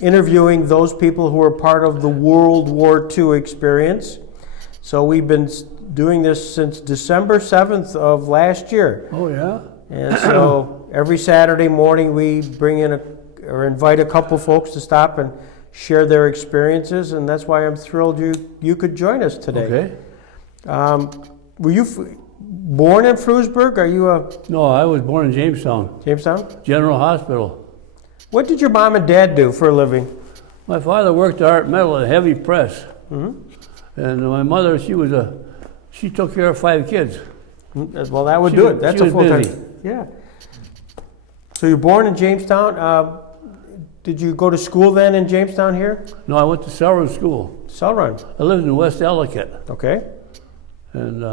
interviewing those people who were part of the World War II experience. So we've been doing this since December 7th of last year. Oh, yeah? And so every Saturday morning we bring in or invite a couple folks to stop and share their experiences, and that's why I'm thrilled you could join us today. Okay. Were you born in Frewsburg? Are you a No, I was born in Jamestown, Jamestown? General Hospital. What did your mom and dad do for a living? My father worked at Art Metal at Heavy Press. And my mother, she took care of 5 kids. Well, that would She do was- it. That's she a was full-time. busy. Yeah. So you're born in Jamestown. Did you go to school then in Jamestown here? No, I went to Selrun School. Selrun. I lived in West Ellicott. Okay. And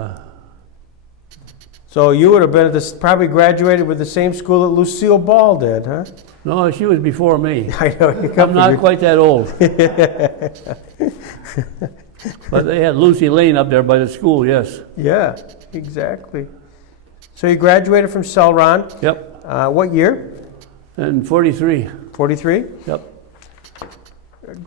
So you would have been at this, probably graduated with the same school that Lucille Ball did, huh? no, she was before me. I know. I'm not quite that old. But they had Lucy Lane up there by the school, yes. Yeah, exactly. So you graduated from Selron. Yep. What year? And 43. 43? Yep.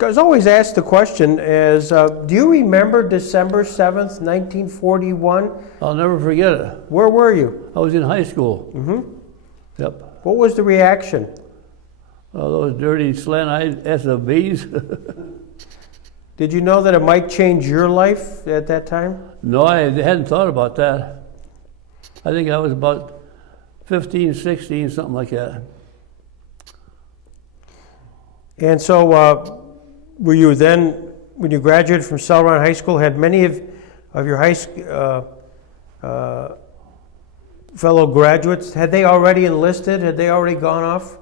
I was always asked the question is, do you remember December 7th, 1941? I'll never forget it. Where were you? I was in high school. Yep. What was the reaction? Oh, those dirty slant-eyed SOBs. Did you know that it might change your life at that time? No, I hadn't thought about that. I think I was about 15, 16, something like that. And so were you then, when you graduated from Selron High School, had many of your high school fellow graduates, had they already enlisted? Had they already gone off?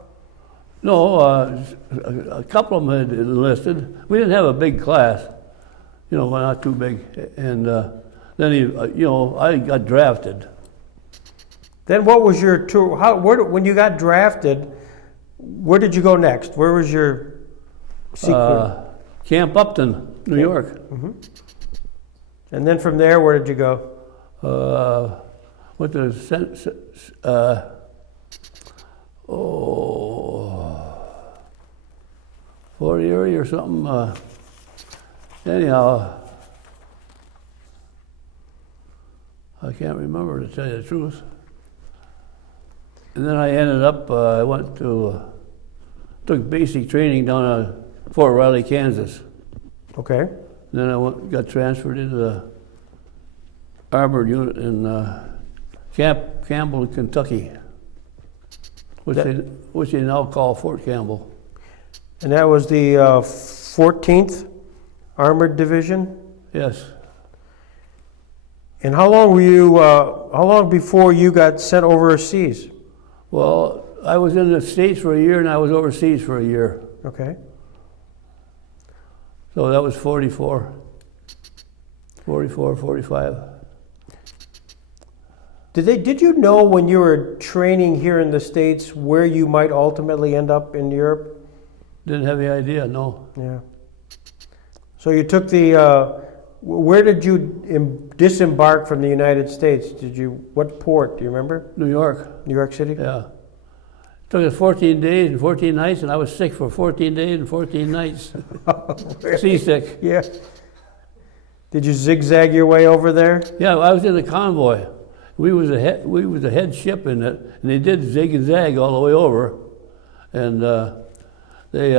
No, a couple of them had enlisted. We didn't have a big class, not too big. And then, I got drafted. Then what was your tour? When you got drafted, where did you go next? Where was your sequence? Camp Upton, New York. And then from there, where did you go? Went to Fort Erie or something. Anyhow, I can't remember, to tell you the truth. And then I ended up, I went to, took basic training down at Fort Riley, Kansas. Okay. And then I got transferred into the armored unit in Camp Campbell, Kentucky, which they now call Fort Campbell. And that was the 14th Armored Division? Yes. And how long were you, how long before you got sent overseas? Well, I was in the States for a year and I was overseas for a year. Okay. So that was 44, 45. Did you know when you were training here in the States where you might ultimately end up in Europe? Didn't have any idea, no. Yeah. So you took the, where did you disembark from the United States? What port, do you remember? New York. New York City? Yeah. Took us 14 days and 14 nights, and I was sick for 14 days and 14 nights. Seasick. Yeah. Did you zigzag your way over there? Yeah, I was in the convoy. We was the head ship in it, and they did zig and zag all the way over, and they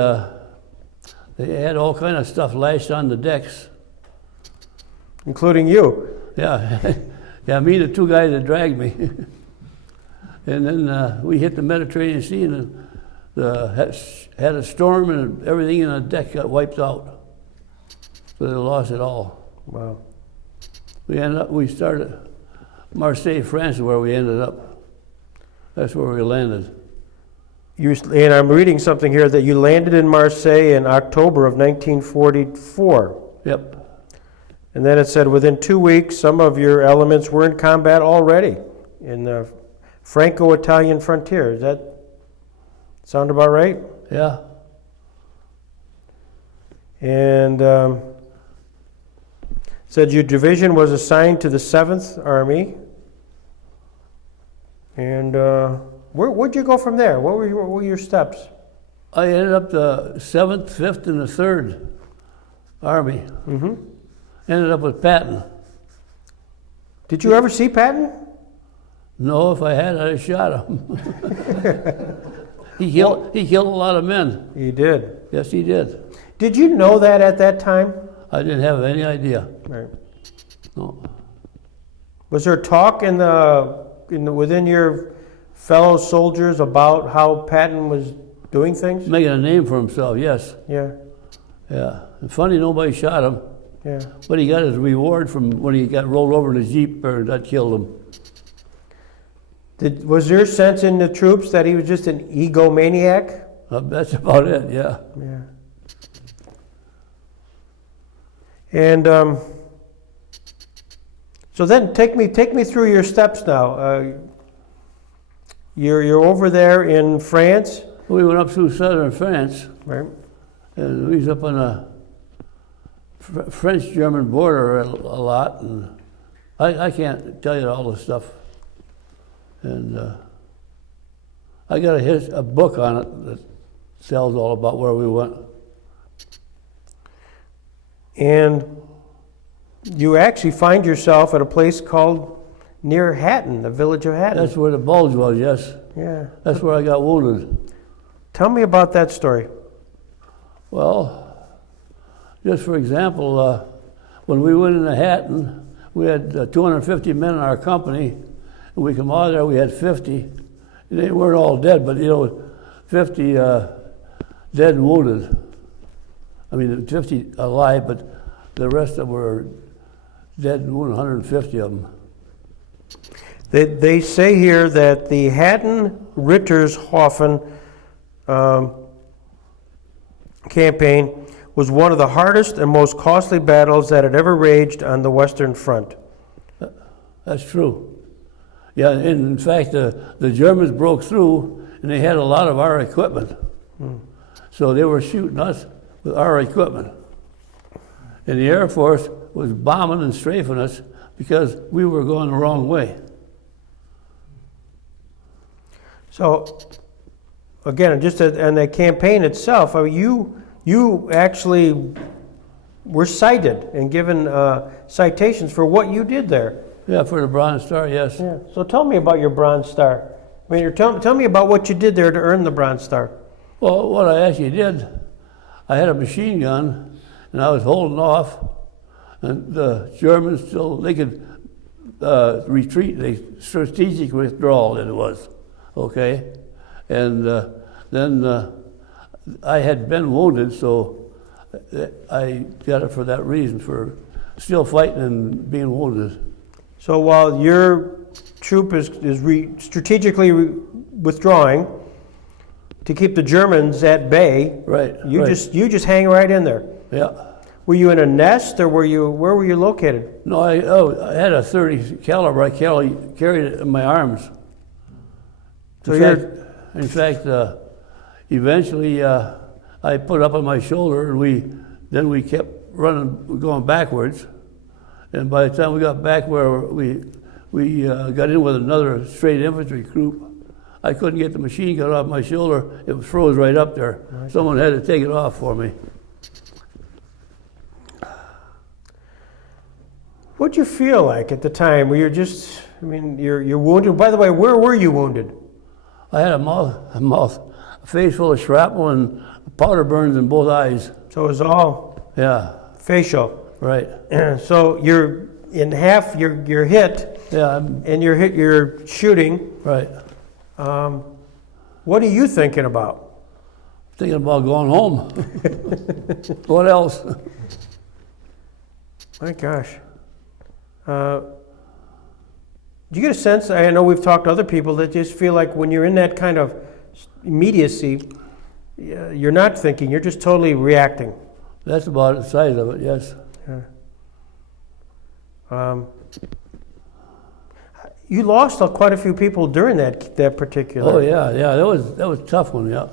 had all kind of stuff lashed on the decks. Including you? Yeah, yeah, me and the 2 guys that dragged me. And then we hit the Mediterranean Sea and had a storm and everything in the deck got wiped out. So they lost it all. Wow. We started at Marseille, France is where we ended up. That's where we landed. And I'm reading something here that you landed in Marseille in October of 1944. Yep. And then it said within 2 weeks, some of your elements were in combat already in the Franco-Italian frontier. Does that sound about right? Yeah. And said your division was assigned to the 7th Army. And where'd you go from there? What were your steps? I ended up the 7th, 5th, and the 3rd Army. Mm-hmm. Ended up with Patton. Did you ever see Patton? No, if I had, I'd have shot him. He killed a lot of men. You did. Yes, he did. Did you know that at that time? I didn't have any idea. Right. No. Was there talk within your fellow soldiers about how Patton was doing things? Making a name for himself, yes. Yeah. Yeah. And funny, nobody shot him. Yeah. But he got his reward from when he got rolled over in the Jeep, or that killed him. Was there a sense in the troops that he was just an egomaniac? That's about it, yeah. Yeah. And so then take me through your steps now. You're over there in France, We went up through southern France, right? and we was up on the French-German border a lot, and I can't tell you all the stuff. And I got a book on it that tells all about where we went. And you actually find yourself at a place called near Hatton, the village of Hatton. That's where the bulge was, yes. Yeah. That's where I got wounded. Tell me about that story. Well, just for example, when we went into Hatton, we had 250 men in our company, and we come out of there, we had 50. They weren't all dead, but 50 dead and wounded. I mean, 50 alive, but the rest of them were dead and wounded, 150 of them. They say here that the Hatton-Rittershofen campaign was one of the hardest and most costly battles that had ever raged on the Western Front. That's true. Yeah, and in fact, the Germans broke through, and they had a lot of our equipment. So they were shooting us with our equipment. And the Air Force was bombing and strafing us because we were going the wrong way. So, again, just on the campaign itself, I mean, you actually were cited and given citations for what you did there. Yeah, for the Bronze Star, yes. Yeah. So tell me about your Bronze Star. I mean, tell me about what you did there to earn the Bronze Star. Well, what I actually did, I had a machine gun, and I was holding off, and the Germans they could retreat, they strategic withdrawal it was, okay? And then I had been wounded, so I got it for that reason, for still fighting and being wounded. So while your troop is strategically withdrawing to keep the Germans at bay, Right. you right. just hang right in there. Yeah. Were you in a nest, or where were you located? No, I had a 30 caliber. I carried it in my arms. So In fact, eventually I put it up on my shoulder, and we kept running, going backwards. And by the time we got back where we got in with another straight infantry group, I couldn't get the machine gun off my shoulder. It froze right up there. Right. Someone had to take it off for me. What'd you feel like at the time? Were you you're wounded. By the way, where were you wounded? I had a face full of shrapnel and powder burns in both eyes. So it was all facial. Right. So you're in half. You're hit. Yeah. And you're shooting. Right. What are you thinking about? Thinking about going home. What else? My gosh. Do you get a sense, I know we've talked to other people that just feel like when you're in that kind of immediacy, you're not thinking, you're just totally reacting. That's about the size of it, yes. Yeah. You lost quite a few people during that particular. Oh yeah, that was a tough one, yeah.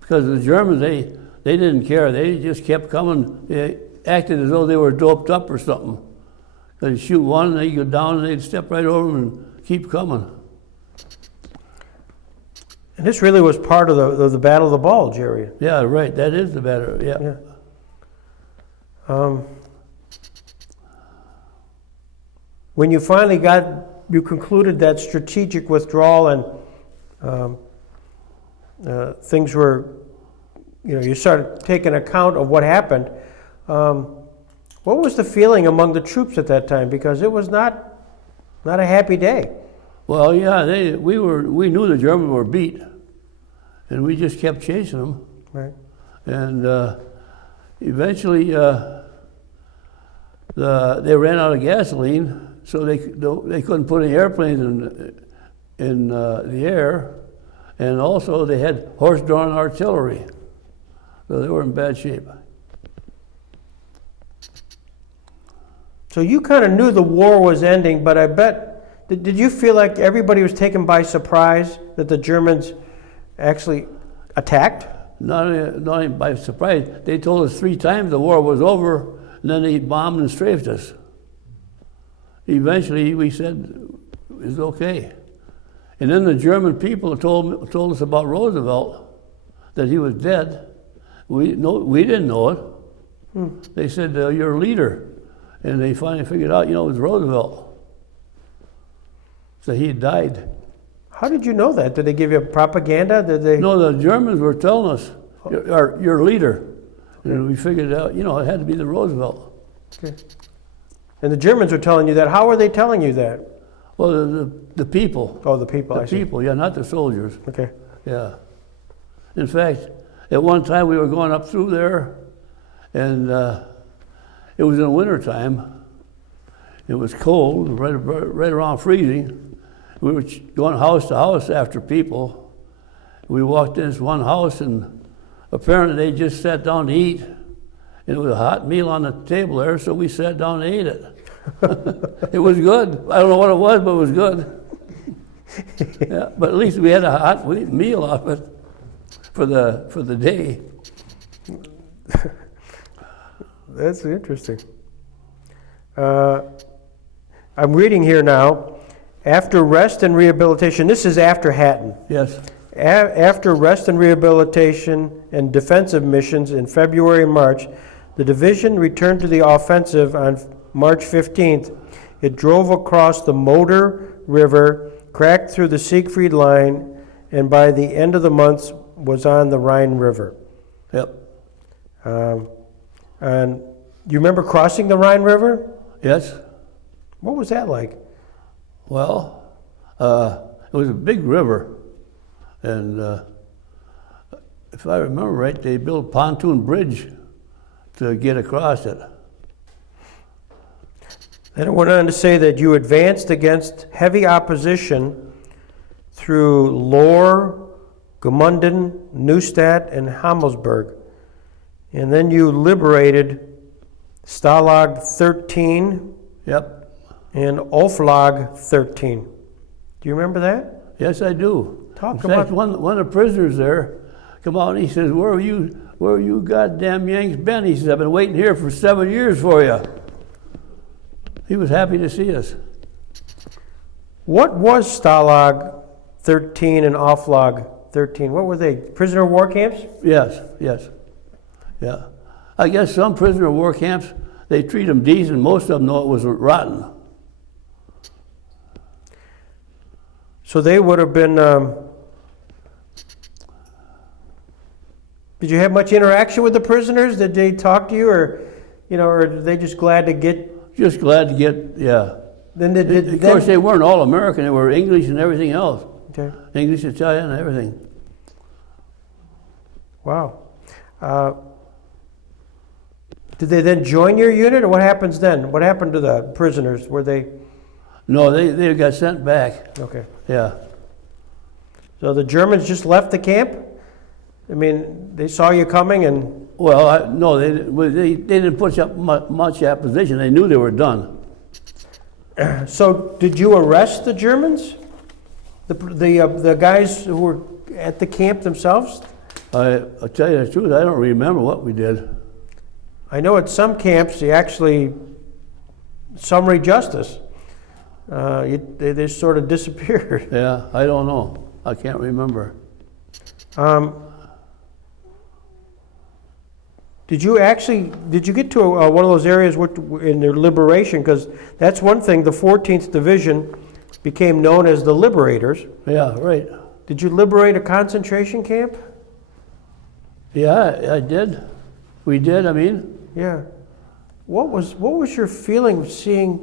Because the Germans, they didn't care. They just kept coming. They acted as though they were doped up or something. They'd shoot one, and they'd go down, and they'd step right over them and keep coming. And this really was part of the Battle of the Bulge area. Yeah, right. That is the better. Yeah. Yeah. When you finally you concluded that strategic withdrawal and things were, you started taking account of what happened. What was the feeling among the troops at that time? Because it was not a happy day. Well, yeah, we knew the Germans were beat, and we just kept chasing them. Right. And eventually, they ran out of gasoline, so they couldn't put any airplanes in the air, and also they had horse-drawn artillery, so they were in bad shape. So you kind of knew the war was ending, but I bet, did you feel like everybody was taken by surprise that the Germans actually attacked? Not only by surprise, they told us 3 times the war was over, and then they bombed and strafed us. Eventually, we said it was okay. And then the German people told us about Roosevelt, that he was dead. We didn't know it. They said, your leader. And they finally figured out, it was Roosevelt. So he had died. How did you know that? Did they give you propaganda? Did they? No, the Germans were telling us, your leader. And we figured out, it had to be the Roosevelt. Okay. And the Germans were telling you that. How were they telling you that? Well, the people. Oh, the people. The people, yeah, not the soldiers. Okay. Yeah. In fact, at one time we were going up through there, and it was in wintertime. It was cold, right around freezing. We were going house to house after people. We walked in this one house, and apparently they just sat down to eat. And it was a hot meal on the table there, so we sat down and ate it. It was good. I don't know what it was, but it was good. Yeah, but at least we had a hot meal off it for the day. That's interesting. I'm reading here now. After rest and rehabilitation, this is after Hatton. Yes. After rest and rehabilitation and defensive missions in February and March, the division returned to the offensive on March 15th. It drove across the Moder River, cracked through the Siegfried Line, and by the end of the month was on the Rhine River. Yep. And you remember crossing the Rhine River? Yes. What was that like? Well, it was a big river, and if I remember right, they built a pontoon bridge to get across it. Then it went on to say that you advanced against heavy opposition through Lohr, Gmunden, Neustadt, and Hammelsburg. And then you liberated Stalag 13 Yep. and Oflag 13. Do you remember that? Yes, I do. Talk In fact, one of the prisoners there come out and he says, where are you goddamn Yanks been? He says, I've been waiting here for 7 years for you. He was happy to see us. What was Stalag 13 and Oflag 13? What were they? Prisoner of war camps? Yes. Yeah. I guess some prisoner of war camps, they treat them decent. Most of them know it was rotten. So they would have been. Did you have much interaction with the prisoners? Did they talk to you, or are they just glad to get? Just glad to get, yeah. Then Of course, they weren't all American. They were English and everything else. Okay. English, Italian, and everything. Wow. Did they then join your unit, or what happens then? What happened to the prisoners? Were they? No, they got sent back. Okay. Yeah. So the Germans just left the camp? I mean, they saw you coming and... Well, no, they didn't put up much opposition. They knew they were done. So did you arrest the Germans? The guys who were at the camp themselves? I'll tell you the truth, I don't remember what we did. I know at some camps they actually summary justice. They sort of disappeared. Yeah, I don't know. I can't remember. Did you get to one of those areas in their liberation? Because that's one thing, the 14th Division became known as the Liberators. Yeah, right. Did you liberate a concentration camp? Yeah, I did. We did, I mean. Yeah. What was your feeling seeing,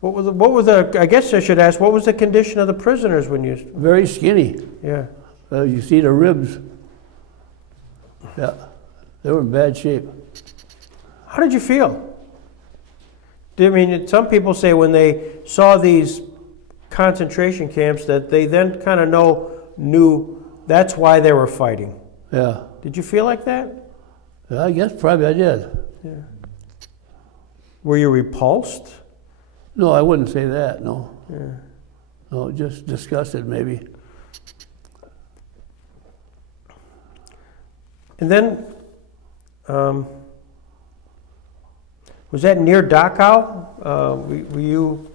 what was the, I guess I should ask, what was the condition of the prisoners when you, Very skinny. yeah. You see the ribs. Yeah, they were in bad shape. How did you feel? I mean, some people say when they saw these concentration camps that they then kind of knew that's why they were fighting. Yeah. Did you feel like that? Yeah, I guess probably I did. Yeah. Were you repulsed? No, I wouldn't say that, no. Yeah. No, just disgusted maybe. And then, was that near Dachau? Were you?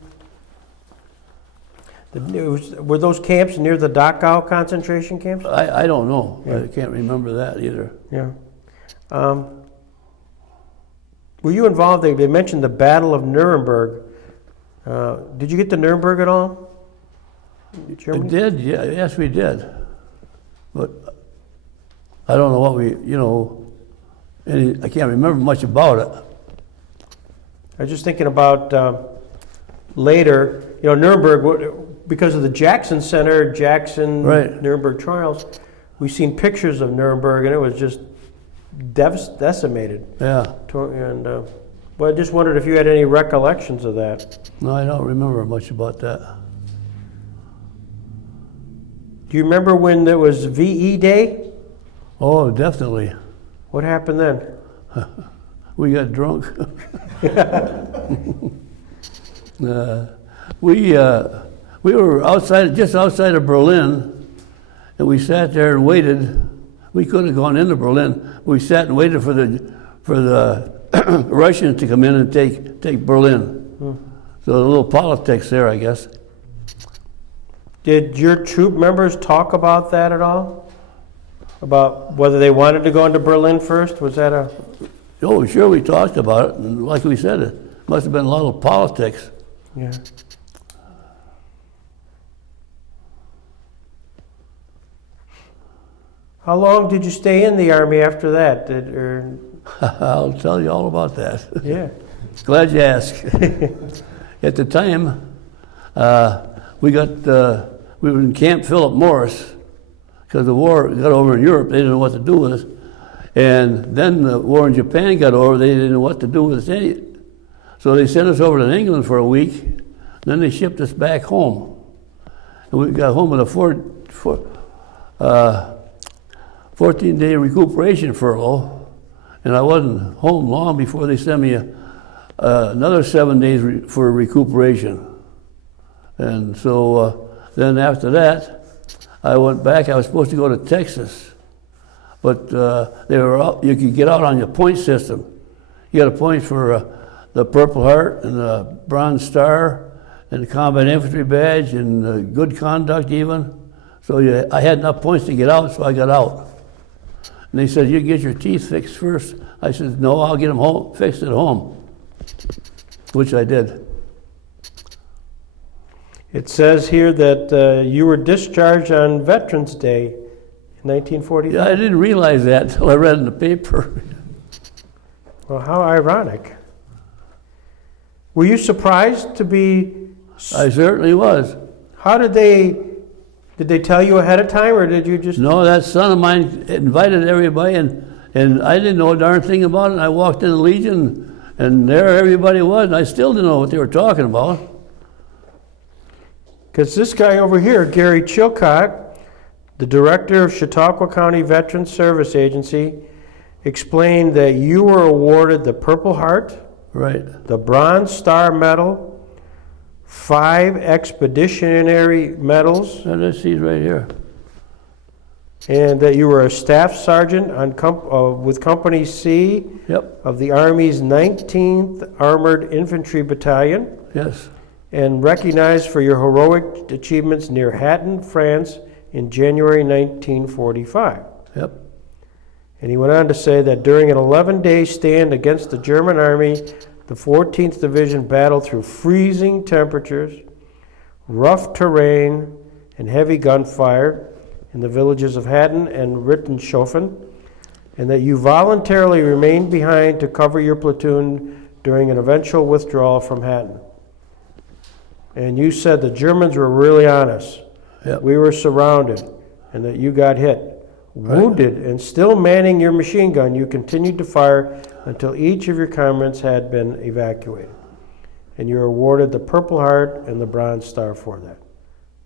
Were those camps near the Dachau concentration camps? I don't know. Yeah. I can't remember that either. Yeah. Were you involved? They mentioned the Battle of Nuremberg. Did you get to Nuremberg at all? It did, yeah, yes we did. But I don't know what I can't remember much about it. I was just thinking about later, Nuremberg, because of the Jackson Center, Right. Nuremberg trials, we've seen pictures of Nuremberg and it was just decimated. Yeah. And I just wondered if you had any recollections of that. No, I don't remember much about that. Do you remember when there was VE Day? Oh, definitely. What happened then? We got drunk. We were just outside of Berlin, and we sat there and waited. We could have gone into Berlin. We sat and waited for the Russians to come in and take Berlin. So a little politics there, I guess. Did your troop members talk about that at all? About whether they wanted to go into Berlin first? Was that a... Oh, sure, we talked about it, and like we said, it must have been a lot of politics. Yeah. How long did you stay in the Army after that? I'll tell you all about that. Yeah. Glad you asked. At the time, we were in Camp Philip Morris because the war got over in Europe. They didn't know what to do with us. And then the war in Japan got over. They didn't know what to do with us. So they sent us over to England for a week. Then they shipped us back home. And we got home with a 14-day recuperation furlough. And I wasn't home long before they sent me another 7 days for recuperation. And so then after that, I went back. I was supposed to go to Texas, but you could get out on your point system. You got a point for the Purple Heart and the Bronze Star and the Combat Infantry Badge and good conduct even. So I had enough points to get out, so I got out. And they said, you get your teeth fixed first. I said, no, I'll get them fixed at home, which I did. It says here that you were discharged on Veterans Day in 1945. Yeah, I didn't realize that until I read in the paper. Well, how ironic. Were you surprised to be... I certainly was. How did they tell you ahead of time, or did you just... No, that son of mine invited everybody, and I didn't know a darn thing about it. And I walked in the Legion, and there everybody was, and I still didn't know what they were talking about. Because this guy over here, Gary Chilcott, the director of Chautauqua County Veterans Service Agency, explained that you were awarded the Purple Heart, Right. the Bronze Star Medal, 5 Expeditionary Medals, And let's see right here. and that you were a staff sergeant with Company C Yep, of the Army's 19th Armored Infantry Battalion, yes. and recognized for your heroic achievements near Hatton, France, in January 1945. Yep. And he went on to say that during an 11-day stand against the German army, the 14th Division battled through freezing temperatures, rough terrain, and heavy gunfire in the villages of Haddon and Rittenshofen, and that you voluntarily remained behind to cover your platoon during an eventual withdrawal from Haddon. And you said the Germans were really on us. Yep. We were surrounded, and that you got hit. Wounded and still manning your machine gun, you continued to fire until each of your comrades had been evacuated. And you were awarded the Purple Heart and the Bronze Star for that.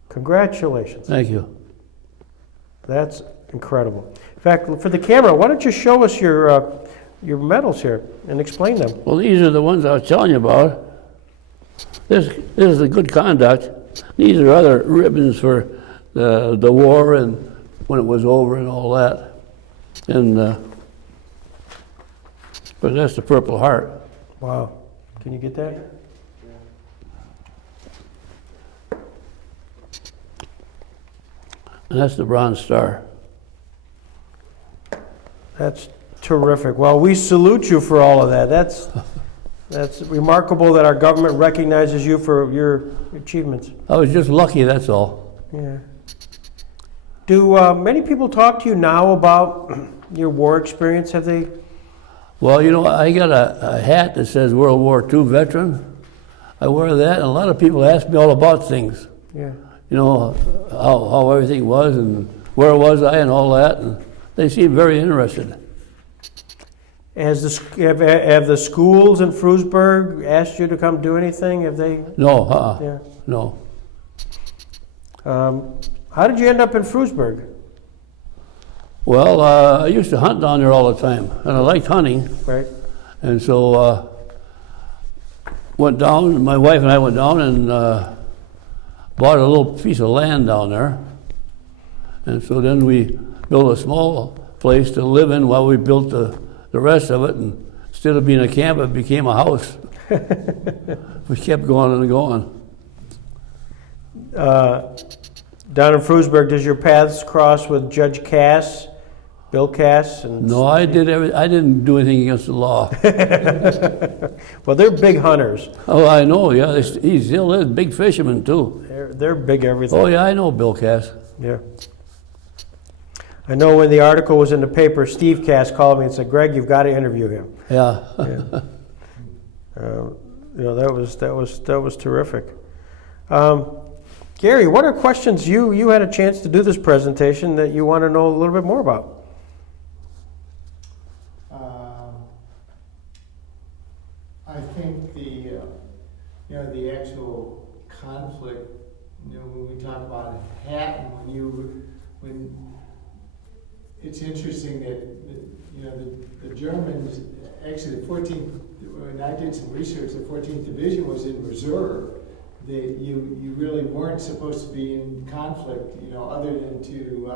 Congratulations. Thank you. That's incredible. In fact, for the camera, why don't you show us your medals here and explain them? Well, these are the ones I was telling you about. This is the good conduct. These are other ribbons for the war and when it was over and all that. And but that's the Purple Heart. Wow. Can you get that? And that's the Bronze Star. That's terrific. Well, we salute you for all of that. That's remarkable that our government recognizes you for your achievements. I was just lucky, that's all. Yeah. Do many people talk to you now about your war experience? Have they? Well, you know, I got a hat that says World War II veteran. I wear that, and a lot of people ask me all about things. Yeah. You know, how everything was and where was I and all that, and they seem very interested. Have the schools in Frewsburg asked you to come do anything? Have they? No, Yeah. no. How did you end up in Frewsburg? Well, I used to hunt down there all the time, and I liked hunting, Right. and so went down. My wife and I went down and bought a little piece of land down there, and so then we built a small place to live in while we built the rest of it. And instead of being a camp, it became a house. We kept going and going. Down in Frewsburg, does your paths cross with Judge Cass, Bill Cass? And No, I didn't do anything against the law. Well, they're big hunters. Oh, I know. Yeah, he still is big fisherman too. They're big everything. Oh yeah, I know Bill Cass. Yeah. I know when the article was in the paper, Steve Cass called me and said, "Greg, you've got to interview him." Yeah. Yeah. You know, that was terrific. Gary, what are questions you had a chance to do this presentation that you want to know a little bit more about? I think the actual conflict, when we talk about Hatton, when it's interesting that the Germans, actually the 14th, when I did some research, the 14th Division was in reserve. That you really weren't supposed to be in conflict, other than to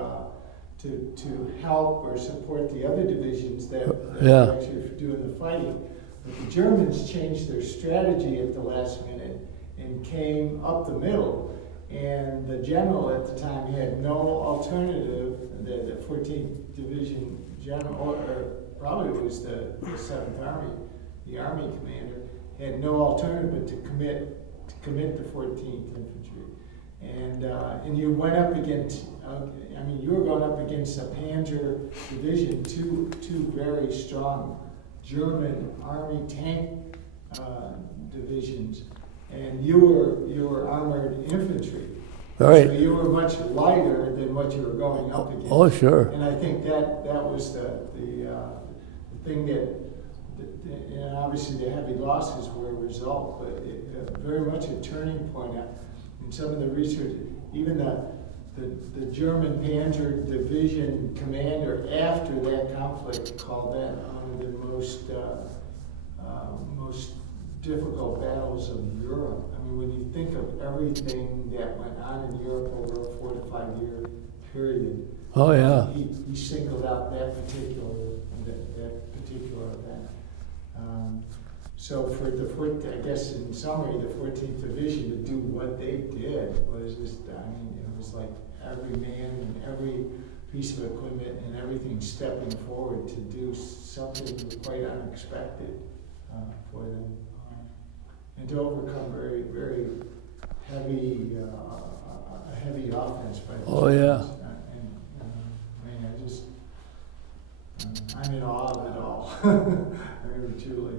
help or support the other divisions that were actually doing the fighting. But the Germans changed their strategy at the last minute and came up the middle. And the general at the time had no alternative. The 14th Division general, or probably it was the 7th Army, the Army commander, had no alternative but to commit the 14th Infantry. And you went up against, you were going up against a Panzer Division, two very strong German Army tank divisions, and you were armored infantry. All right. So you were much lighter than what you were going up against. Oh, sure. And I think that was the thing that, obviously the heavy losses were a result, but very much a turning point. In some of the research, even the German Panzer Division commander after that conflict called that one of the most difficult battles of Europe. I mean, when you think of everything that went on in Europe over a 4 to 5 year period, Oh yeah. he singled out that particular event. So I guess in summary, the 14th Division to do what they did was just, it was like every man and every piece of equipment and everything stepping forward to do something quite unexpected for them. And to overcome very, very heavy, a heavy offense by the Oh, yeah. And, man, I just, I'm in awe of it all. Really, truly.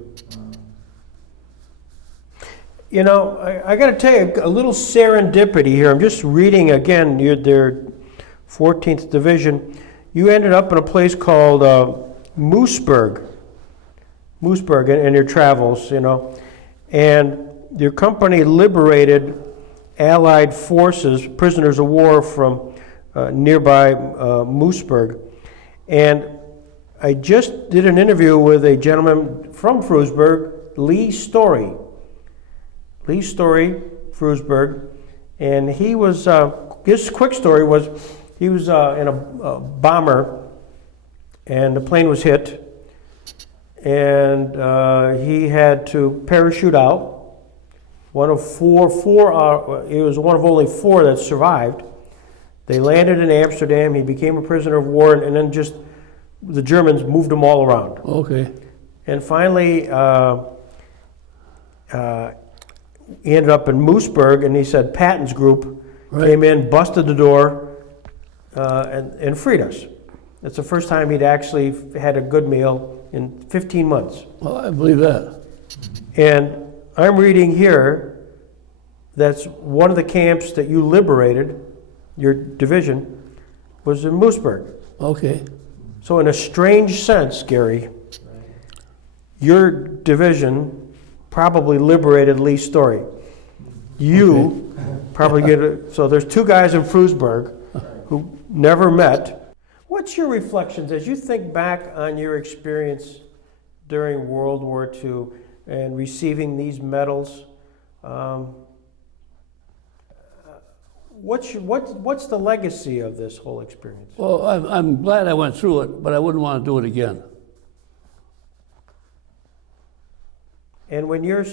You know, I got to tell you, a little serendipity here. I'm just reading again, their 14th Division. You ended up in a place called Moosburg in your travels, you know. And your company liberated Allied forces, prisoners of war from nearby Moosburg. And I just did an interview with a gentleman from Frewsburg, Lee Story, Frewsburg, and he was, his quick story was, he was in a bomber, and the plane was hit, and he had to parachute out. One of he was one of only 4 that survived. They landed in Amsterdam, he became a prisoner of war, and then just, the Germans moved him all around. Okay. And finally, he ended up in Moosburg, and he said Patton's group came in, busted the door, and freed us. It's the first time he'd actually had a good meal in 15 months. Well, I believe that. And I'm reading here that's one of the camps that you liberated, your division, was in Moosburg. Okay. So in a strange sense, Gary, your division probably liberated Lee Story. You probably get it. So there's 2 guys in Frewsburg who never met. What's your reflections as you think back on your experience during World War II and receiving these medals? What's the legacy of this whole experience? Well, I'm glad I went through it, but I wouldn't want to do it again. And when your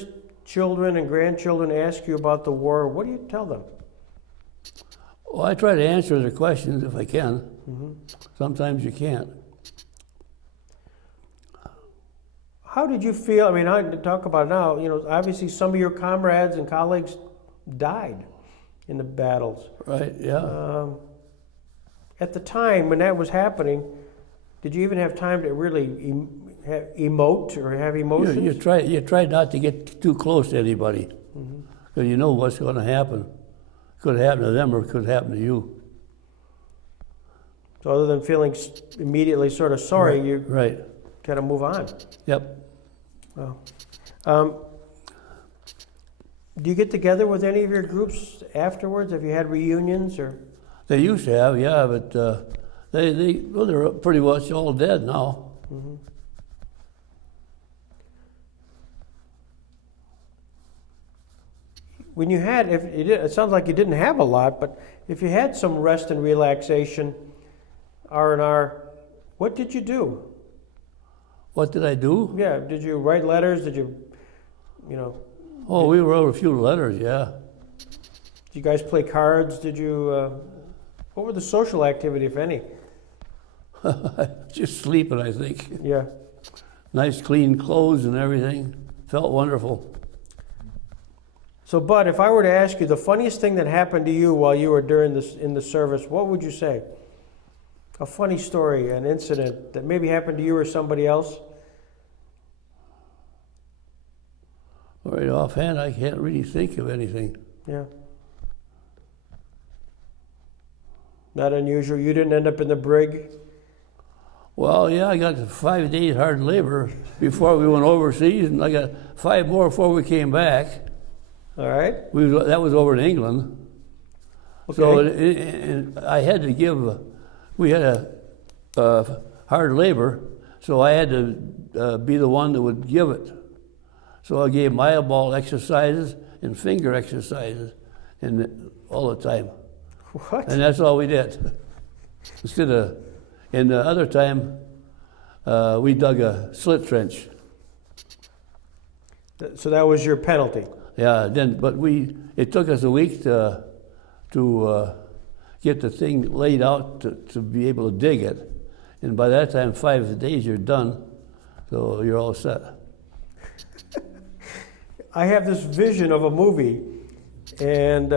children and grandchildren ask you about the war, what do you tell them? Well, I try to answer their questions if I can. Mm-hmm. Sometimes you can't. How did you feel? I mean, I talk about it now. You know, obviously some of your comrades and colleagues died in the battles. Right, yeah. At the time when that was happening, did you even have time to really emote or have emotions? You try not to get too close to anybody, because you know what's going to happen. Could happen to them or it could happen to you. So other than feeling immediately sort of sorry, you Right. kind of move on. Yep. Well, do you get together with any of your groups afterwards? Have you had reunions or? They used to have, yeah, but they're pretty much all dead now. Mm-hmm. When you had, if you did, it sounds like you didn't have a lot, but if you had some rest and relaxation, R&R, what did you do? What did I do? Yeah, did you write letters? Did you know? Oh, we wrote a few letters, yeah. Did you guys play cards? Did you? What were the social activity, if any? Just sleeping, I think. Yeah. Nice clean clothes and everything. Felt wonderful. So, Bud, if I were to ask you the funniest thing that happened to you while you were during this in the service, what would you say? A funny story, an incident that maybe happened to you or somebody else? Right offhand, I can't really think of anything. Yeah. Not unusual. You didn't end up in the brig? Well, yeah, I got 5 days hard labor before we went overseas, and I got 5 more before we came back. All right. That was over in England. Okay. So I had to give, we had a hard labor, so I had to be the one that would give it. So I gave my eyeball exercises and finger exercises all the time. What? And that's all we did. Instead of, and the other time, we dug a slit trench. So that was your penalty? Yeah, but it took us a week to get the thing laid out to be able to dig it. And by that time, 5 days, you're done. So you're all set. I have this vision of a movie, and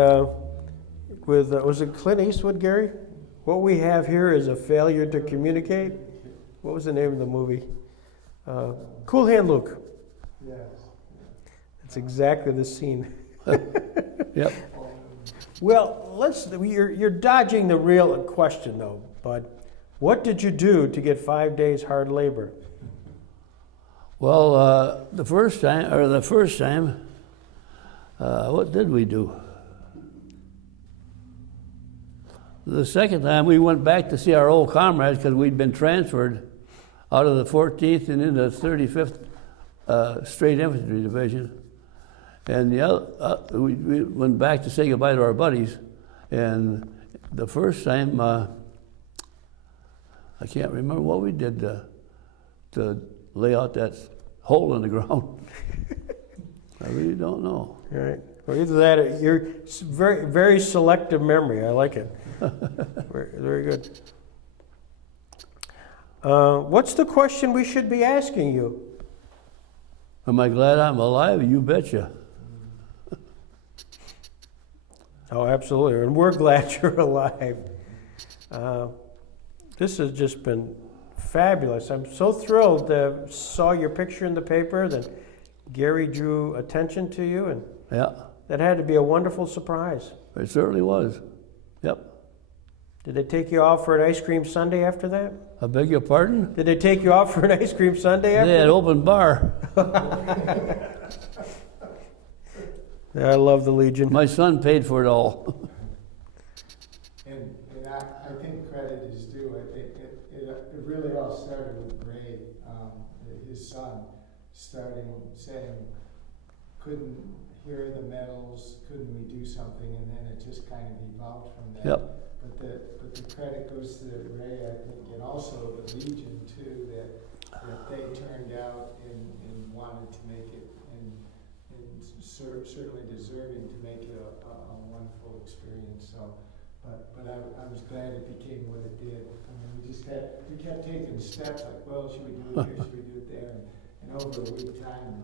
with was it Clint Eastwood, Gary? What we have here is a failure to communicate. What was the name of the movie? Cool Hand Luke. Yes. It's exactly the scene. Yep. Well, you're dodging the real question, though, bud. What did you do to get 5 days hard labor? Well, the first time, what did we do? The second time, we went back to see our old comrades because we'd been transferred out of the 14th and into the 35th Straight Infantry Division. And we went back to say goodbye to our buddies. And the first time, I can't remember what we did to lay out that hole in the ground. I really don't know. All right. Well, either that or you're very, very selective memory. I like it. Very, very good. What's the question we should be asking you? Am I glad I'm alive? You betcha. Oh, absolutely. And we're glad you're alive. This has just been fabulous. I'm so thrilled to saw your picture in the paper, that Gary drew attention to you, and Yeah, that had to be a wonderful surprise. it certainly was. Yep. Did they take you out for an ice cream sundae after that? I beg your pardon? Did they take you out for an ice cream sundae after They had that? open bar. Yeah, I love the Legion. My son paid for it all. And I think credit is due. I think it really all started with Ray, his son, saying, couldn't hear the medals, couldn't we do something? And then it just kind of evolved from there. Yep. But the credit goes to Ray, I think, and also the Legion too, that they turned out and wanted to make it, and certainly deserving to make it a wonderful experience. So, but I was glad it became what it did. I mean, we kept taking steps like, well, should we do it here, should we do it there? And over a week time,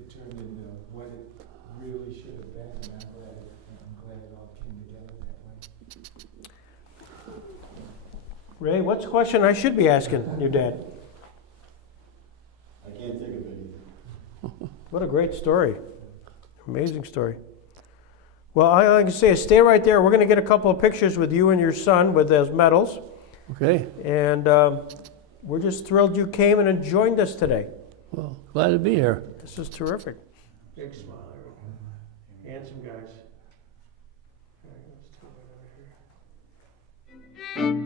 it turned into what it really should have been. And I'm glad it all came together that way. Ray, what's the question I should be asking your dad? I can't think of anything. What a great story. Amazing story. Well, all I can say is stay right there. We're going to get a couple of pictures with you and your son with those medals. Okay? And we're just thrilled you came and joined us today. Well, glad to be here. This is terrific. Big smile. Handsome guys. All right, let's turn that over here.